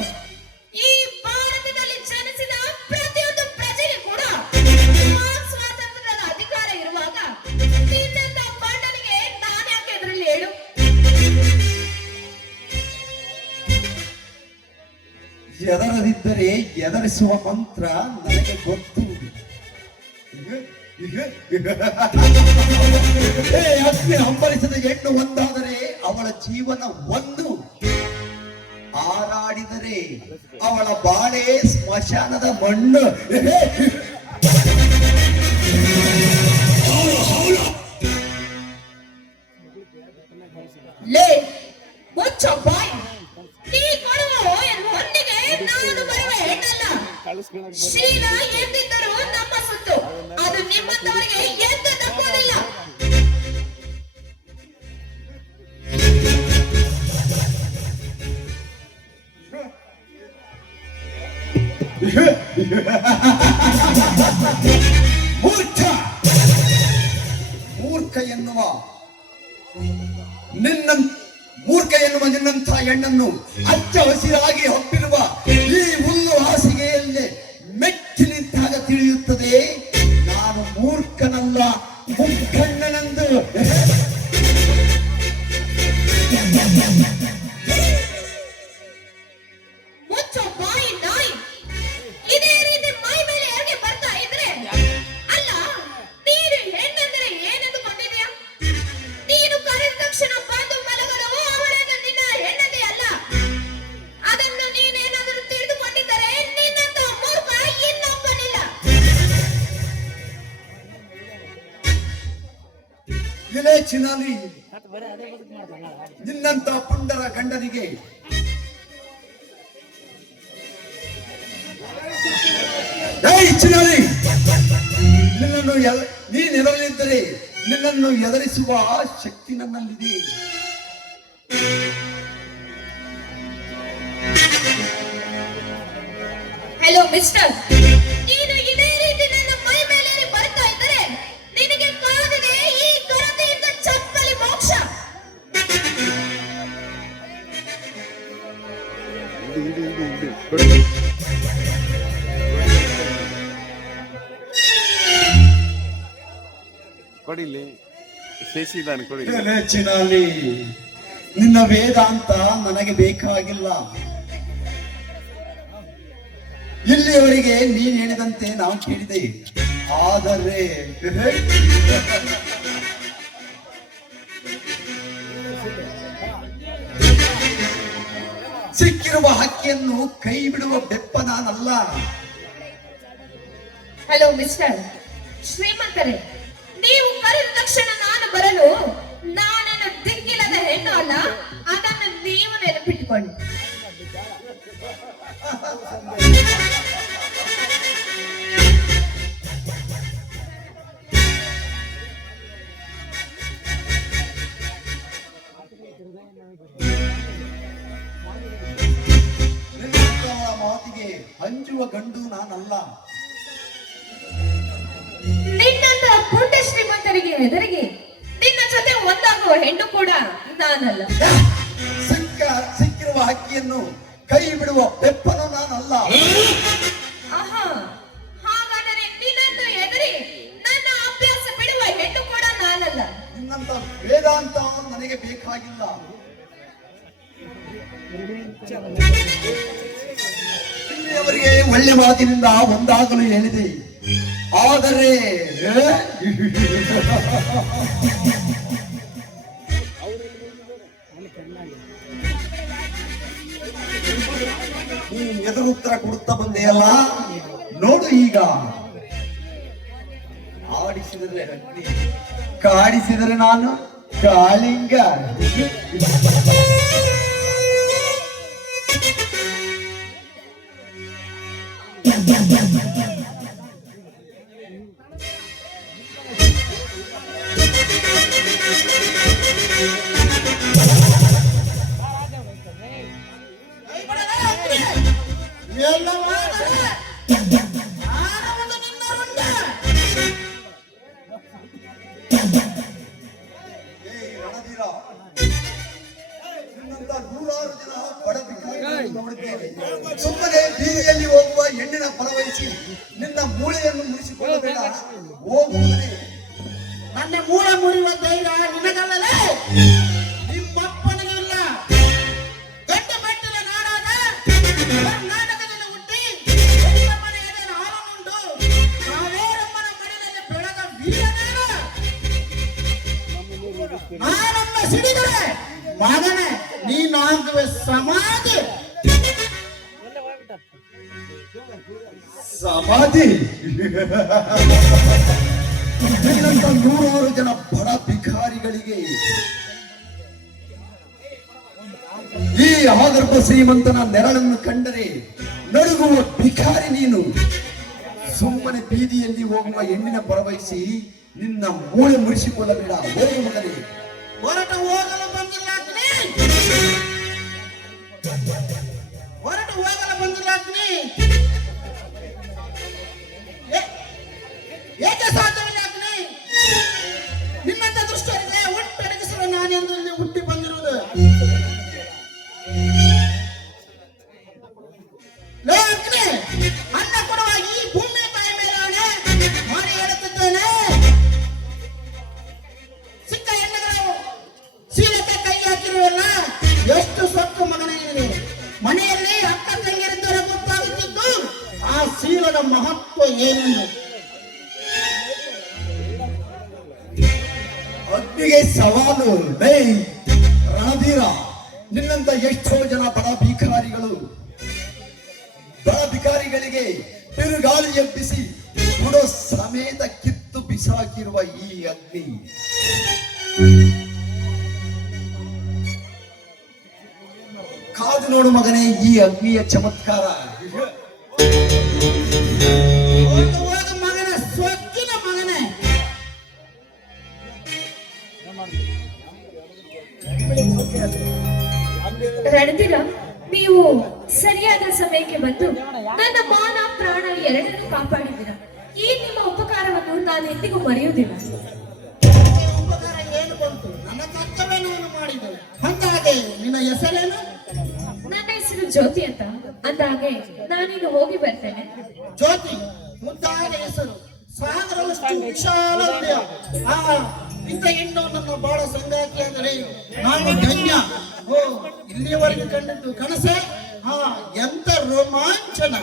ಈ ಭಾರತದಲ್ಲಿ ಜನಿಸಿದ ಪ್ರತಿಯೊಂದು ಪ್ರಜೆಗೆ ಕೂಡ ಸ್ವಾತಂತ್ರ್ಯದ ಅಧಿಕಾರ ಇರುವಾಗ ನಿನ್ನಂತ ಬಂಡನಿಗೆ ನಾನು ಯಾಕೆ ಎದುರಲ್ಲಿ ಹೇಳು? ಎದರದಿದ್ದರೆ ಎದರಿಸುವ ಮಂತ್ರ ನನಗೆ ಗೊತ್ತು. ಅಗ್ನಿ ಹಂಬಲಿಸಿದ ಹೆಣ್ಣು ಒಂದಾದರೆ ಅವಳ ಜೀವನ ಒಂದು, ಹಾರಾಡಿದರೆ ಅವಳ ಬಾಳೆ ಸ್ಮಶಾನದ ಮಣ್ಣು. ಲೇ ಮುಚ್ಚ ಬಾಯ್, ನೀ ಕೊಡುವ ಹೊಂದಿಗೆ ನಾನು ಬರುವ ಹೆಣ್ಣಲ್ಲ. ಶೀಲ ಎಂದಿದ್ದರೂ ನಮ್ಮ ಸುತ್ತು, ಅದು ನಿಮ್ಮಂತವರಿಗೆ ಎಂದು ತಪ್ಪೋದಿಲ್ಲ. ಮೂರ್ಖ ಮೂರ್ಖ ಎನ್ನುವ ನಿನ್ನಂಥ ಹೆಣ್ಣನ್ನು ಅಚ್ಚ ಹಸಿರಾಗಿ ಹಬ್ಬಿರುವ ಈ ಹುಲ್ಲು ಹಾಸಿಗೆಯಲ್ಲಿ ಮೆಚ್ಚಿ ನಿಂತಾಗ ತಿಳಿಯುತ್ತದೆ ನಾನು ಮೂರ್ಖನಲ್ಲ, ಮುಖಂಡನೆಂದು. ಮುಚ್ಚ ಬಾಯಿ ನಾಯಿ, ಇದೇ ರೀತಿ ಮೈ ಮೇಲೆ ಯಾಕೆ ಬರ್ತಾ ಇದ್ರೆ ಅಲ್ಲ, ನೀನು ಹೆಣ್ಣಂದ್ರೆ ಏನೆಂದು ಕೊಂಡಿದೀಯ? ನೀನು ಕರೆದ ತಕ್ಷಣ ಬಂದು ಮಲಗಲು ಅವಳೇನು ನಿನ್ನ ಹೆಣ್ಣದೇ ಅಲ್ಲ. ಅದನ್ನು ನೀನೇನಾದರೂ ತಿಳಿದುಕೊಂಡಿದ್ದರೆ ನಿನ್ನಂತ ಮೂರ್ಖ ಇನ್ನೊಬ್ಬನಿಲ್ಲ. ಇಲೇ ಚಿನಾಲಿ, ನಿನ್ನಂತ ಪುಂಡರ ಗಂಡನಿಗೆ ಚಿನಾಲಿ, ನೀನೆದರಲಿದ್ದರೆ ನಿನ್ನನ್ನು ಎದುರಿಸುವ ಶಕ್ತಿ ನನ್ನಲ್ಲಿದೆ. ಹಲೋ ಮಿಸ್ಟರ್, ನೀನು ಇದೇ ರೀತಿ ನನ್ನ ಮೈ ಮೇಲೆ ಬರ್ತಾ ಇದ್ದರೆ ನಿನಗೆ ಕಾದಿದೆ ಈ ದುರತೆಯಿಂದ ಚಪ್ಪಲಿ ಮೋಕ್ಷ. ಕೊಡಿಲಿ ಶೇಷಿದಾನೆ ಕೊಡಿ. ಎಲೆ ಚಿನಾಲಿ, ನಿನ್ನ ವೇದಾಂತ ನನಗೆ ಬೇಕಾಗಿಲ್ಲ. ಇಲ್ಲಿಯವರೆಗೆ ನೀನ್ ಹೇಳಿದಂತೆ ನಾವು ಕೇಳಿದೆ. ಆದರೆ ಸಿಕ್ಕಿರುವ ಹಕ್ಕಿಯನ್ನು ಕೈ ಬಿಡುವ ಬೆಪ್ಪ ನಾನಲ್ಲ. ಹಲೋ ಮಿಸ್ಟರ್, ಶ್ರೀಮಂತರೇ, ನೀವು ಕರೆದ ತಕ್ಷಣ ನಾನು ಬರಲು ನಾನೇನು ದಿಕ್ಕಿಲ್ಲದ ಹೆಣ್ಣು ಅಲ್ಲ, ಅದನ್ನು ನೀವು ನೆನಪಿಟ್ಟುಕೊಳ್ಳಿ. ನಿನ್ನಂತವರ ಮಾತಿಗೆ ಅಂಜುವ ಗಂಡು ನಾನಲ್ಲ. ನಿನ್ನಂತ ಪುಟ್ಟ ಶ್ರೀಮಂತರಿಗೆ ಹೆದರಿಗೆ ನಿನ್ನ ಜೊತೆ ಒಂದಾಗುವ ಹೆಣ್ಣು ಕೂಡ ನಾನಲ್ಲ. ಸಿಕ್ಕಿರುವ ಹಕ್ಕಿಯನ್ನು ಕೈ ಬಿಡುವ ಬೆಪ್ಪನು ನಾನಲ್ಲ. ಆಹಾ, ಹಾಗಾದರೆ ನಿನ್ನನ್ನು ಹೆದರಿ ನನ್ನ ಅಭ್ಯಾಸ ಬಿಡುವ ಹೆಣ್ಣು ಕೂಡ ನಾನಲ್ಲ. ನಿನ್ನಂತ ವೇದಾಂತ ನನಗೆ ಬೇಕಾಗಿಲ್ಲ. ಇಲ್ಲಿಯವರೆಗೆ ಒಳ್ಳೆ ಮಾತಿನಿಂದ ಒಂದಾಗಲು ಹೇಳಿದೆ. ಆದರೆ ನೀನು ಎದುರು ಉತ್ತರ ಕೊಡುತ್ತಾ ಬಂದೆಯಲ್ಲ, ನೋಡು ಈಗ. ಆಡಿಸಿದರೆ ಅಗ್ನಿ, ಕಾಡಿಸಿದರೆ ನಾನು ಕಾಳಿಂಗ. ಎಲ್ಲ ಮಾಡಿದ್ರೆ ಆನಂದ ನಿನ್ನ ರುಂಡ. ರಣಧೀರ, ನಿನ್ನಂತ ನೂರಾರು ಜನ ಬಡ ಭಿಕಾರಿಗಳನ್ನು ನೋಡಿದ್ದೇನೆ. ಸುಮ್ಮನೆ ಬೀದಿಯಲ್ಲಿ ಹೋಗುವ ಹೆಣ್ಣಿನ ಫಲವಹಿಸಿ ನಿನ್ನ ಮೂಳೆಯನ್ನು ಮುರಿಸಿಕೊಳ್ಳಬೇಡ. ಹೋಗುವುದೇ ನನ್ನ ಮೂಲ ಮುರಿಯುವ ಧೈರ್ಯ ನಿನಗಲ್ಲಲೇ, ನಿಮ್ಮಪ್ಪನಿಗೆ ಇಲ್ಲ. ಗಂಡ ಮೆಟ್ಟಿನ ನಾಡಾದ ಕರ್ನಾಟಕದಲ್ಲಿ ಹುಟ್ಟಿ ನಮ್ಮ ಮನೆಯಲ್ಲಿ ಹಾಲನ್ನುಂಡು ಕಾವೇರಮ್ಮನ ಮಡಿಲಲ್ಲಿ ಬೆಳೆದ ನಾನನ್ನ ಸಿಡಿದರೆ ಮಗನೇ ನೀನಾಗುವೆ ಸಮಾಧಿ. ಸಮಾಧಿ ನಿನ್ನಂತ ನೂರಾರು ಜನ ಬಡ ಭಿಕಾರಿಗಳಿಗೆ ಈ ಆಗರ್ಭ ಶ್ರೀಮಂತನ ನೆರಳನ್ನು ಕಂಡರೆ ನಡುಗುವ ಭಿಕಾರಿ ನೀನು. ಸುಮ್ಮನೆ ಬೀದಿಯಲ್ಲಿ ಹೋಗುವ ಹೆಣ್ಣಿನ ಪರವಹಿಸಿ ನಿನ್ನ ಮೂಳೆ ಮುರಿಸಿಕೊಳ್ಳಬೇಡ. ಹೋಗು ಮಗನೇ. ಹೊರಟು ಹೋಗಲು ಬಂದಿಲ್ಲ ಅಗ್ನಿ, ಹೊರಟು ಹೋಗಲು ಬಂದಿಲ್ಲ ಅಗ್ನಿ. ಏಕೆ ಸಾಧ್ಯವಿಲ್ಲ ಅಗ್ನಿ? ನಿನ್ನಂತ ದೃಷ್ಟರಿಗೆ ಒಟ್ಟಡಗಿಸಲು ನಾನೆಂದು ಇಲ್ಲಿ ಹುಟ್ಟಿ ಬಂದಿರುವುದು. ಲೇ ಅಗ್ನಿ, ಅನ್ನ ಕೊಡುವ ಈ ಭೂಮಿಯ ತಾಯಿ ಮೇಲೆ ಅವನೇ ಮಾಡಿ ಹೇಳುತ್ತಿದ್ದೇನೆ. ಸಿಕ್ಕ ಹೆಣ್ಣುಗಳು ಶೀಲತೆ ಕೈ ಹಾಕಿರುವಲ್ಲ, ಎಷ್ಟು ಸೊಕ್ಕು ಮಗನಿಗೆ. ಮನೆಯಲ್ಲಿ ಅಕ್ಕ ತಂಗಿರಿದ್ದರೆ ಗೊತ್ತಾಗುತ್ತಿದ್ದು ಆ ಶೀಲದ ಮಹತ್ವ ಏನೆಂದು. ಅಗ್ನಿಗೆ ಸವಾಲು. ಲೇ ರಣಧೀರ, ನಿನ್ನಂತ ಎಷ್ಟೋ ಜನ ಬಡ ಭಿಕಾರಿಗಳಿಗೆ ಬಿರುಗಾಳಿ ಎಬ್ಬಿಸಿ ಗುಡ ಸಮೇತ ಕಿತ್ತು ಬಿಸಾಕಿರುವ ಈ ಅಗ್ನಿ ಕಾದು ನೋಡು ಮಗನೇ ಈ ಅಗ್ನಿಯ ಚಮತ್ಕಾರ. ಹೋಗ ಮಗನ ಸೊಕ್ಕಿನ ಮಗನೇ. ರಣಧೀರ, ನೀವು ಸರಿಯಾದ ಸಮಯಕ್ಕೆ ಬಂದು ನನ್ನ ಮಾನ ಪ್ರಾಣ ಎರಡನ್ನೂ ಕಾಪಾಡಿದ್ದೀರ. ಈ ನಿಮ್ಮ ಉಪಕಾರವನ್ನು ನಾನು ಎಂದಿಗೂ ಮರೆಯುವುದಿಲ್ಲ. ಉಪಕಾರ ಏನು ಬಂತು? ನನ್ನ ಕರ್ತವ್ಯ ನಾನು ಮಾಡಿದೆ. ಹಾಗೆ ನಿನ್ನ ಹೆಸರೇನು? ನನ್ನ ಹೆಸರು ಜ್ಯೋತಿ ಅಂತ. ಅಂದಾಗೆ ನಾನಿನ್ನು ಹೋಗಿ ಬರ್ತೇನೆ. ಜ್ಯೋತಿ ಮುದ್ದಾದ ಹೆಸರು, ಸಾಗರವಷ್ಟು ವಿಶಾಲ ಹೃದಯ. ಇಂಥ ಹೆಣ್ಣು ನನ್ನ ಬಾಳ ಸಂಗಾತಿ ಅಂದರೆ ನಾನು ಧನ್ಯ. ಓ, ಇಲ್ಲಿಯವರೆಗೆ ಕಂಡಿದ್ದು ಕನಸೆ. ಎಂತ ರೋಮಾಂಚನ.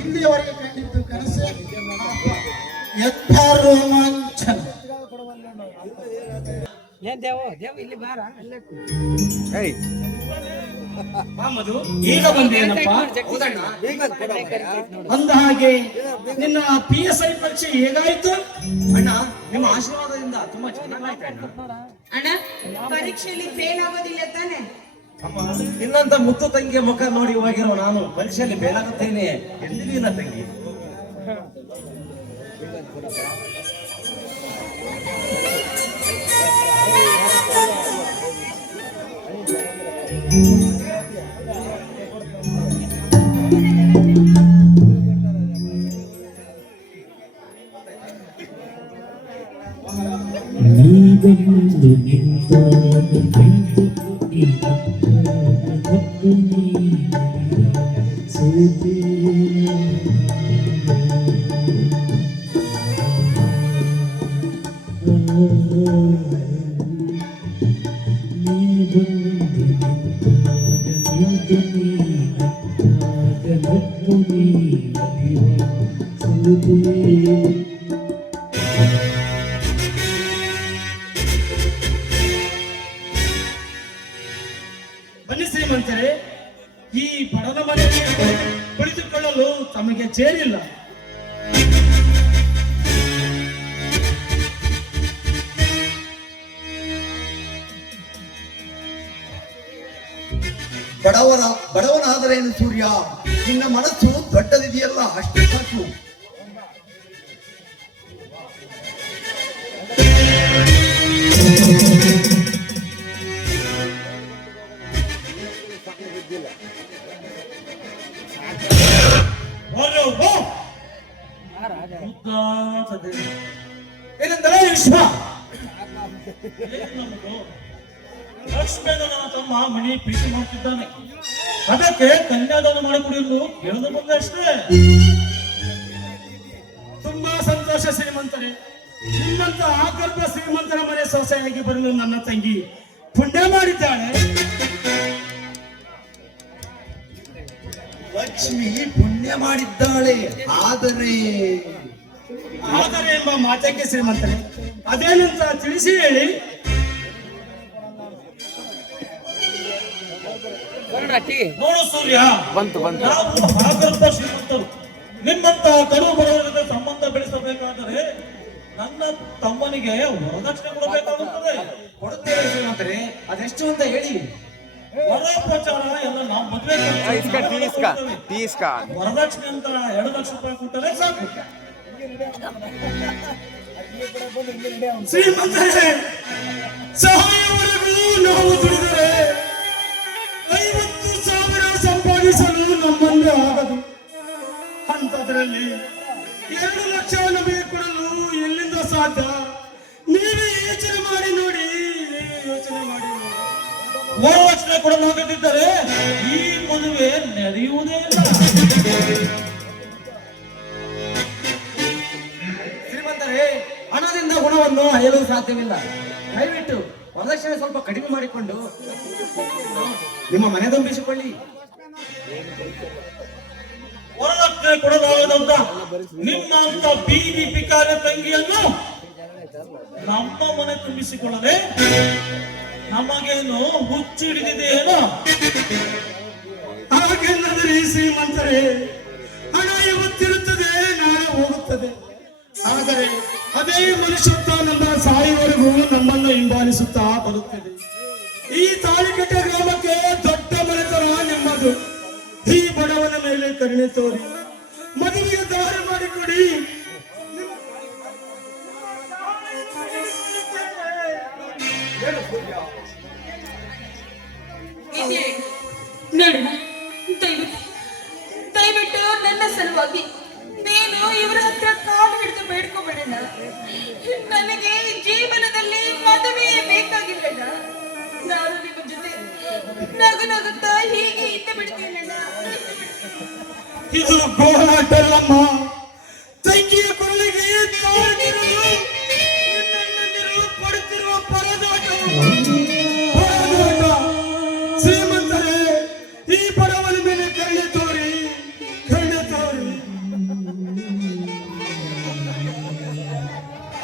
ಇಲ್ಲಿಯವರೆಗೆ ಕಂಡಿದ್ದು ಕನಸೆ ಎಂಥ ರೋಮಾಂಚನ. ಏಯ್ ಮಧು ಈಗ ಬಂದೇನಪ್ಪ? ಅಂದ ಹಾಗೆ ನಿನ್ನ PSI ಪರೀಕ್ಷೆ ಹೇಗಾಯ್ತು ಅಣ್ಣ? ನಿಮ್ಮ ಆಶೀರ್ವಾದದಿಂದ ತುಂಬಾ ಚೆನ್ನಾಗಾಯ್ತು ಅಣ್ಣ ಪರೀಕ್ಷೆಯಲ್ಲಿ ಫೇಲ್ ಆಗೋದಿಲ್ಲ ತಾನೆ? ಅಮ್ಮ, ನಿನ್ನಂತ ಮುತ್ತು ತಂಗಿಯ ಮುಖ ನೋಡಿ ಹೋಗಿರೋ ನಾನು ಪರೀಕ್ಷೆಯಲ್ಲಿ ಬೇಲಾಗುತ್ತೇನೆ ಎಂದಿನ ತಂಗಿ. ನೀವೆಂದು ನಿಂತಾಗ ನಿಂತು ಸೋತೆ ಬನ್ನಿ ಶ್ರೀಮಂತರೇ, ಈ ಬಡವ ಮನೆಯಲ್ಲಿ ಕುಳಿತುಕೊಳ್ಳಲು ತಮಗೆ ಚೇರಿಲ್ಲ. ಬಡವನಾದರೇನು ಸೂರ್ಯ, ನಿನ್ನ ಮನಸ್ಸು ದೊಡ್ಡದಿದೆಯಲ್ಲ ಅಷ್ಟೇ ಸಾಕು. ಏನೆಂದರೆ ವಿಶ್ವ ಲಕ್ಷ್ಮೀನ ತಮ್ಮ ಮಣಿ ಪ್ರೀತಿ ಮಾಡ್ತಿದ್ದಾನೆ, ಅದಕ್ಕೆ ಕನ್ಯಾದಾನ ಮಾಡಿಕೊಡಿಯಲು ಕೇಳಲು ಬಂದೆ ಅಷ್ಟೇ. ತುಂಬಾ ಸಂತೋಷ ಶ್ರೀಮಂತರೇ, ನಿಮ್ಮಂತ ಆಗರ್ಭ ಶ್ರೀಮಂತರ ಮನೆ ಸೊಸೆಯಾಗಿ ಬರಲು ನನ್ನ ತಂಗಿ ಪುಣ್ಯ ಮಾಡಿದ್ದಾಳೆ. ಲಕ್ಷ್ಮಿ ಪುಣ್ಯ ಮಾಡಿದ್ದಾಳೆ, ಆದರೆ ಎಂಬ ಮಾತಕ್ಕೆ ಶ್ರೀಮಂತರೇ, ಅದೇನಂತ ತಿಳಿಸಿ ಹೇಳಿ. ನೋಡು ಸೂರ್ಯ, ಬಂತು ನಾವು ಆಗರ್ಭ ಶ್ರೀಮಂತರು. ನಿಮ್ಮಂತ ಕಡು ಬಡವರ ಜೊತೆ ಸಂಬಂಧ ಬೆಳೆಸಬೇಕಾದರೆ ನನ್ನ ತಮ್ಮನಿಗೆ ವರದಕ್ಷಿಣೆ ಕೊಡಬೇಕಾಗುತ್ತದೆ. ಕೊಡುತ್ತೇವೆ ಶ್ರೀಮಂತರೇ, ಅದೆಷ್ಟು ಅಂತ ಹೇಳಿ. ವರೋಪಚಾರ ಎಲ್ಲ ನಾವು ಮದುವೆ ವರದಕ್ಷಿಣೆ ಅಂತ 2 ಲಕ್ಷ ರೂಪಾಯಿ ಕೊಟ್ಟರೆ ಸಾಕು. ಶ್ರೀಮಂತರೇ, ಸಹಾಯವರೆಗೂ ನಾವು ದುಡಿದರೆ 50,000 ಸಂಪಾದಿಸಲು ನಮ್ಮಲ್ಲಿ ಆಗದು. ಅಂತದ್ರಲ್ಲಿ 2 ಲಕ್ಷ ನಮಗೆ ಕೊಡಲು ಎಲ್ಲಿಂದ ಸಾಧ್ಯ? ನೀವೇ ಯೋಚನೆ ಮಾಡಿ ನೋಡಿ, ಯೋಚನೆ ಮಾಡಿ ನೋಡಿ. ವರದಕ್ಷಿಣೆ ಕೊಡಲಾಗದಿದ್ದರೆ ಈ ಮದುವೆ ನಡೆಯುವುದೇ ಇಲ್ಲ. ಶ್ರೀಮಂತರೇ, ಹಣದಿಂದ ಗುಣವನ್ನು ಅಳೆಯಲು ಸಾಧ್ಯವಿಲ್ಲ. ದಯವಿಟ್ಟು ವರದಕ್ಷಿಣೆ ಸ್ವಲ್ಪ ಕಡಿಮೆ ಮಾಡಿಕೊಂಡು ನಿಮ್ಮ ಮನೆ ತುಂಬಿಸಿಕೊಳ್ಳಿ. ವರದಕ್ಷಿಣೆ ಕೊಡಲಾಗದಂತ ನಿಮ್ಮಂತ ಬೀದಿ ಪಿಕಾರ ತಂಗಿಯನ್ನು ನಮ್ಮ ಮನೆ ತುಂಬಿಸಿಕೊಳ್ಳದೆ ನಮಗೇನು ಹುಚ್ಚು ಹಿಡಿದಿದೆಯೇನೋ? ಹಾಗೆಲ್ಲದ್ರೆ ಶ್ರೀಮಂತರೇ, ಹಣ ಇವತ್ತಿರುತ್ತದೆ, ನಾಳೆ ಹೋಗುತ್ತದೆ. ಆದರೆ ಅದೇ ಮನುಷ್ಯತ್ವ ನಮ್ಮ ಸಾಯುವವರೆಗೂ ನಮ್ಮನ್ನು ಹಿಂಬಾಲಿಸುತ್ತಾ ಬರುತ್ತದೆ. ಈ ತಾಳಿಕಟ್ಟೆ ಗ್ರಾಮಕ್ಕೆ ದೊಡ್ಡ ಮನೆತನ ನಿಮ್ಮದು. ಈ ಬಡವನ ಮೇಲೆ ಕರುಣೆ ತೋರಿ ಮದುವೆಗೆ ದಾರಿ ಮಾಡಿಕೊಡಿ. ನೋಡು, ದಯವಿಟ್ಟು ನನ್ನ ಸಲುವಾಗಿ ನೀನು ಇವರ ಹತ್ರ ಕಾಲು ಹಿಡಿದು ಬೇಡ್ಕೋಬೇಡ. ನನಗೆ ಜೀವನದಲ್ಲಿ ಮದುವೆ ಬೇಕಾಗಿಲ್ಲ. ನಗು ನಗುತ್ತಾ ಹೀಗೆ ಇದ್ದು ಬಿಡ್ತೀನಣ್ಣ. ಇದು ಹೋರಾಟವಮ್ಮ. ತಂಗಿಯ ಕೊರಳಿಗೆ ತಾಳಿರುವುದು ನಿನ್ನಣ್ಣಂದಿರು ಪಡುತ್ತಿರುವ ಪರದಾಟ. ಶ್ರೀಮಂತರೇ, ಈ ಬಡವನ ಮೇಲೆ ಕರುಣೆ ತೋರಿ.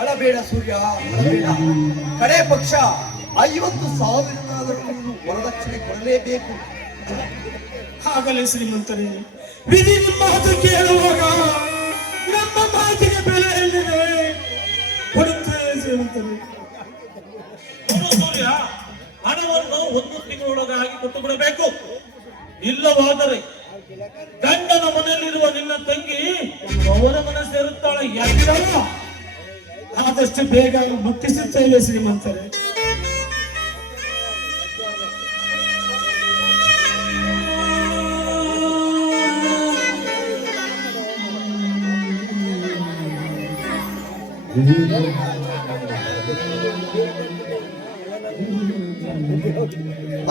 ಅಳಬೇಡ ಸೂರ್ಯ, ಅಳಬೇಡ. ಕಡೆ ಪಕ್ಷ 50,000 ವರದಕ್ಷಿಣೆ ಕೊಡಲೇಬೇಕು. ಆಗಲೇ ಶ್ರೀಮಂತರೇ, ವಿಧಿ ನಿಮ್ಮ ಮಾತು ಕೇಳುವಾಗ ನಮ್ಮ ಮಾತಿಗೆ ಬೆಲೆ ಎಲ್ಲಿದೆ? ಕೊಡುತ್ತೇವೆ ಶ್ರೀಮಂತರೇ. ಸೂರ್ಯ, ಹಣವನ್ನು 1 ತಿಂಗಳೊಳಗಾಗಿ ಕೊಟ್ಟು ಬಿಡಬೇಕು. ಇಲ್ಲವಾದರೆ ಗಂಡನ ಮನೆಯಲ್ಲಿರುವ ನಿನ್ನ ತಂಗಿ ಅವರ ಮನೆ ಸೇರುತ್ತಾಳೆ. ಯಾಕೆ? ಆದಷ್ಟು ಬೇಗ ಮುಟ್ಟಿಸುತ್ತೇವೆ ಶ್ರೀಮಂತರೇ.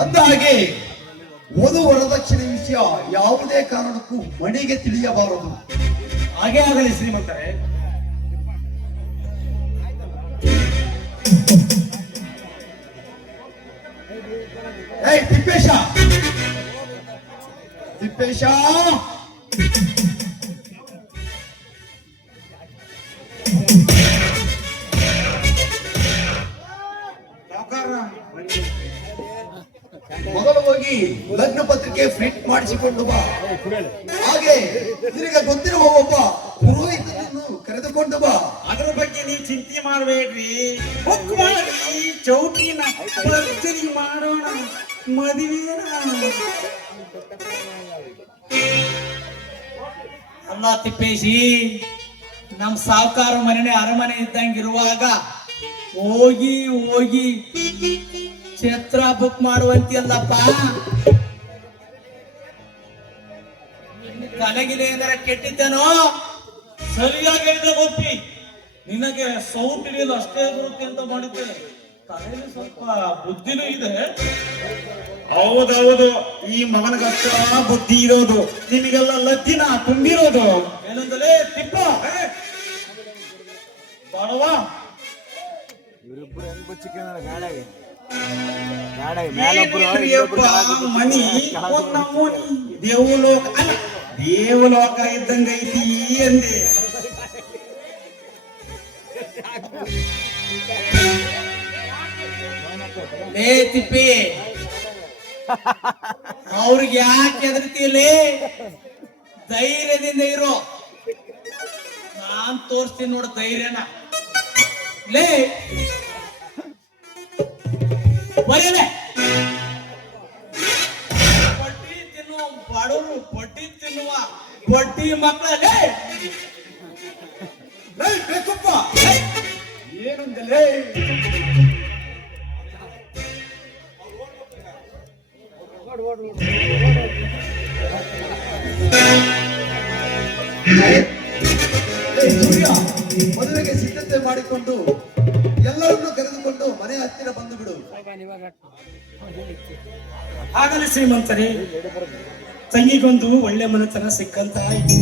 ಅಂದ ಹಾಗೆ ವಧು ವರದಕ್ಷಿಣೆ ವಿಷಯ ಯಾವುದೇ ಕಾರಣಕ್ಕೂ ಮನೆಗೆ ತಿಳಿಯಬಾರದು. ಹಾಗೆ ಆಗಲಿ ಶ್ರೀಮಂತರೇ. ಏಯ್ ತಿಪ್ಪೇಶ, ತಿಪ್ಪೇಶ, ಮೊದಲು ಹೋಗಿ ಲಗ್ನ ಪತ್ರಿಕೆ ಪ್ರಿಂಟ್ ಮಾಡಿಸಿಕೊಂಡು ಬಾ. ಹಾಗೆ ನಿನಗೆ ಗೊತ್ತಿರುವ ಒಬ್ಬ ಪುರೋಹಿತನನ್ನು ಕರೆದುಕೊಂಡು ಬಾ. ಅದ್ರ ಬಗ್ಗೆ ನೀವು ಚಿಂತೆ ಮಾಡಬೇಡ್ರಿ. ಬುಕ್ ಮಾಡ್ರಿ, ಚೌಕಿನ ಭರ್ಜರಿ ಮಾಡೋಣ, ಮದುವೆನ. ಅಲ್ಲ ತಿಪ್ಪೇಶಿ, ನಮ್ ಸಾವುಕಾರ ಮನೆ ಅರಮನೆ ಇದ್ದಂಗಿರುವಾಗ ಹೋಗಿ ಹೋಗಿ ಛತ್ರ ಬುಕ್ ಮಾಡುವಂತಿಲ್ಲಪ್ಪ. ತಲೆಗಿಲೆ ಎಂದರೆ ಕೆಟ್ಟಿದ್ದೇನೋ? ಸರಿಯಾಗಿ ಹೇಳಿದ ಗೋಪಿ, ನಿನಗೆ ಸೌಟ್ ಹಿಡಿಯಲು ಅಷ್ಟೇ ಬರುತ್ತೆ ಅಂತ ಮಾಡಿದ್ದೇನೆ. ತಲೆಯಲ್ಲಿ ಸ್ವಲ್ಪ ಬುದ್ಧಿನೂ ಇದೆ. ಹೌದೌದು, ಈ ಮಗನಿಗಷ್ಟ ಬುದ್ಧಿ ಇರೋದು, ನಿಮಗೆಲ್ಲ ಲದ್ದಿನ ತುಂಬಿರೋದು. ಏನಂದಲೇ ತಿಪ್ಪ ಬಾಳವ, ಏನ್ರಿ ಅಪ್ಪ, ಮನಿ ಒಂದ್ ನಮೂನಿ ದೇವಲೋಕ ಅಲ್ಲ, ದೇವಲೋಕ ಇದ್ದಂಗೈತಿ ಅಂದೆ. ಲೇ ತಿಪ್ಪಿ, ಅವ್ರಿಗೆ ಯಾಕೆ ಹೆದರ್ತೀಲಿ? ಧೈರ್ಯದಿಂದ ಇರೋ, ನಾನ್ ತೋರಿಸ್ತೀನಿ ನೋಡು ಧೈರ್ಯನ. ಲೇ ಬರೀಲೆ, ಪಟ್ಟಿ ತಿನ್ನುವ ಬಡವರು, ಪಟ್ಟಿ ತಿನ್ನುವ ಬಡ್ಡಿ ಮಕ್ಕಳೇ. ಬೇಕಪ್ಪ ಏನಂದಲೇ? ಸೂರ್ಯ, ಮದುವೆಗೆ ಸಿದ್ಧತೆ ಮಾಡಿಕೊಂಡು ಎಲ್ಲರನ್ನೂ ಕರೆದುಕೊಂಡು ಮನೆ ಹತ್ತಿರ ಬಂದು ಬಿಡು. ಆಗಲೇ ಶ್ರೀಮಂತರೇ, ತಂಗಿಗೊಂದು ಒಳ್ಳೆ ಮನೆತನ ಸಿಕ್ಕಂತ ಆಯ್ತು.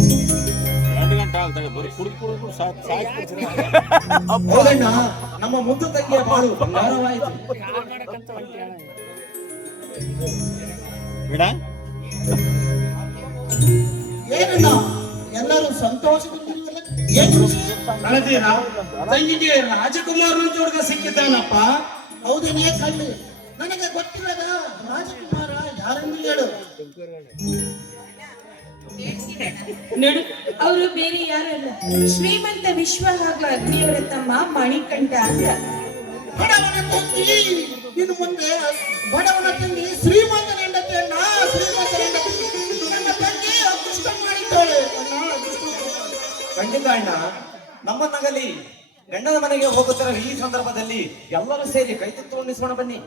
ಹೌದಣ್ಣ, ನಮ್ಮ ಮುದ್ದು ತಂಗಿಯ ಬಾಳು ಬಂಗಾರವಾಯಿತು. ಏನಣ್ಣ ಎಲ್ಲರೂ ಸಂತೋಷದಿಂದಿರುವಲ್ಲ? ಏನು ಅಳದೀರಾ? ತಂಗಿಗೆ ರಾಜಕುಮಾರನಂತ ಹುಡುಗ ಸಿಕ್ಕಿದ್ದಾನಪ್ಪ. ಹೌದನೇ ಕಳ್ಳಿ, ನನಗೆ ಗೊತ್ತಿಲ್ಲದ ರಾಜಕುಮಾರ ಯಾರೆಂದು ಹೇಳು. ನೋಡು, ಅವರು ಬೇರೆ ಯಾರಲ್ಲ, ಶ್ರೀಮಂತ ವಿಶ್ವ ಹಾಗೂ ಅಗ್ನಿಯವರ ತಮ್ಮ ಮಣಿಕಂಠ ಅಂತ. ಬಡವನ ತಂಗಿ ಇನ್ನು ಮುಂದೆ ಬಡವನ ತಂಗಿ ಶ್ರೀಮಂತನ ಹೆಂಡತಿ ಅಣ್ಣ, ಶ್ರೀಮಂತನ ಹೆಂಡತಿ. ನನ್ನ ತಂಗಿ ಅದೃಷ್ಟ ಮಾಡಿದ್ದಾಳೆ ಅಣ್ಣ, ಅದೃಷ್ಟ. ಖಂಡಿತ ಅಣ್ಣ, ನಮ್ಮನ್ನಗಲಿ ಗಂಡನ ಮನೆಗೆ ಹೋಗುತ್ತಿರೋ ಈ ಸಂದರ್ಭದಲ್ಲಿ ಎಲ್ಲರೂ ಸೇರಿ ಕೈ ತುತ್ತು ಉಣ್ಣಿಸೋಣ ಬನ್ನಿ.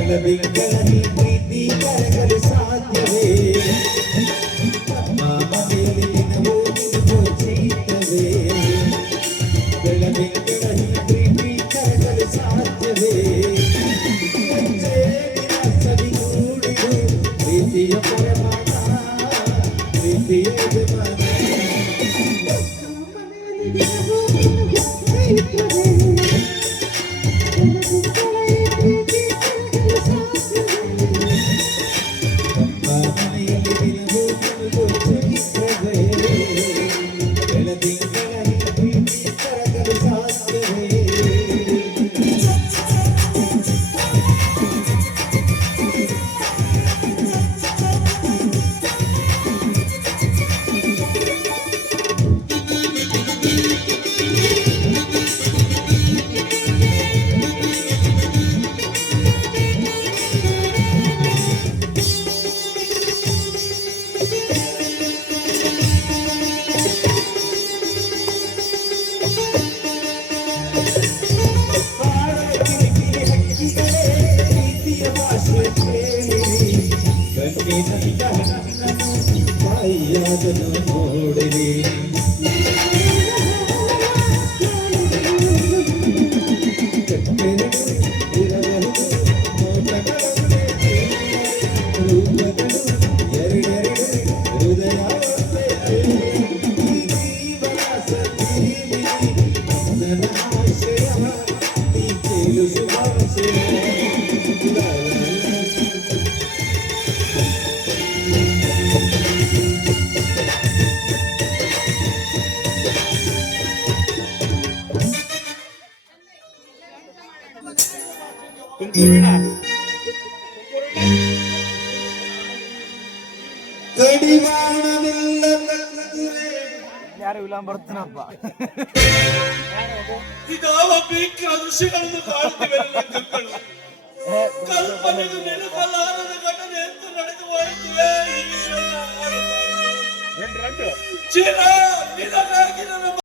ಬೆಳದಿಂಗಳಲಿ ಪ್ರೀತಿ ಕರಗಲು ಸಾಧ್ಯವೇ ನಮ್ಮ ಮನೆಯಲ್ಲಿ ದಿನವೂ ನಿನಗೂ ಚೈತವೇ ಬೆಳದಿಂಗಳಲಿ ಪ್ರೀತಿ ಕರಗಲು ಸಾಧ್ಯವೇ ಸರಿಗೂಡಿದು ಪ್ರೀತಿಯ ಪರಮಾನ ಪ್ರೀತಿಯ ಯಜಮಾನ ಮನೆಯಲ್ಲಿ ದಿನವೂ ನಿನಗೂ ಚೈತವೇ ಬೆಳದಿಂಗಳಲಿ ಪ್ರೀತಿ ಕರಗಲು ಸಾಧ್ಯವೇ ಬಾಯಿಯಾದನು ನೋಡಿರಿ ಕಟ್ಟೆರಡು ಇರಬಹುದು ನೋಟಗಳೊಂದೇ ರೂಪಗಳು ಎರಡೆರಡು ಹೃದಯ ಒಂದೇ ಈ ಜೀವನ ಸಂಜೀವಿನಿ ನನ್ನ ಆಶಯ ನೀ ಕೇಳಿಸುವ ಆಶಯ ಇದಾವ ಭೀಕರ ದೃಶ್ಯಗಳನ್ನು ಕಾಣುತ್ತಿವೆ ನನ್ನ ಕಣ್ಣುಗಳು. ಕಲ್ಪನೆಗೂ ನೆನಪಲಾರದ ಘಟನೆ ಎಂದು ನಡೆದು ಹೋಯಿತಿವೆ ಈ ನನ್ನ ಆರಂಭ. ಚಿರ ನಿನಗಾಗಿ ನನ್ನ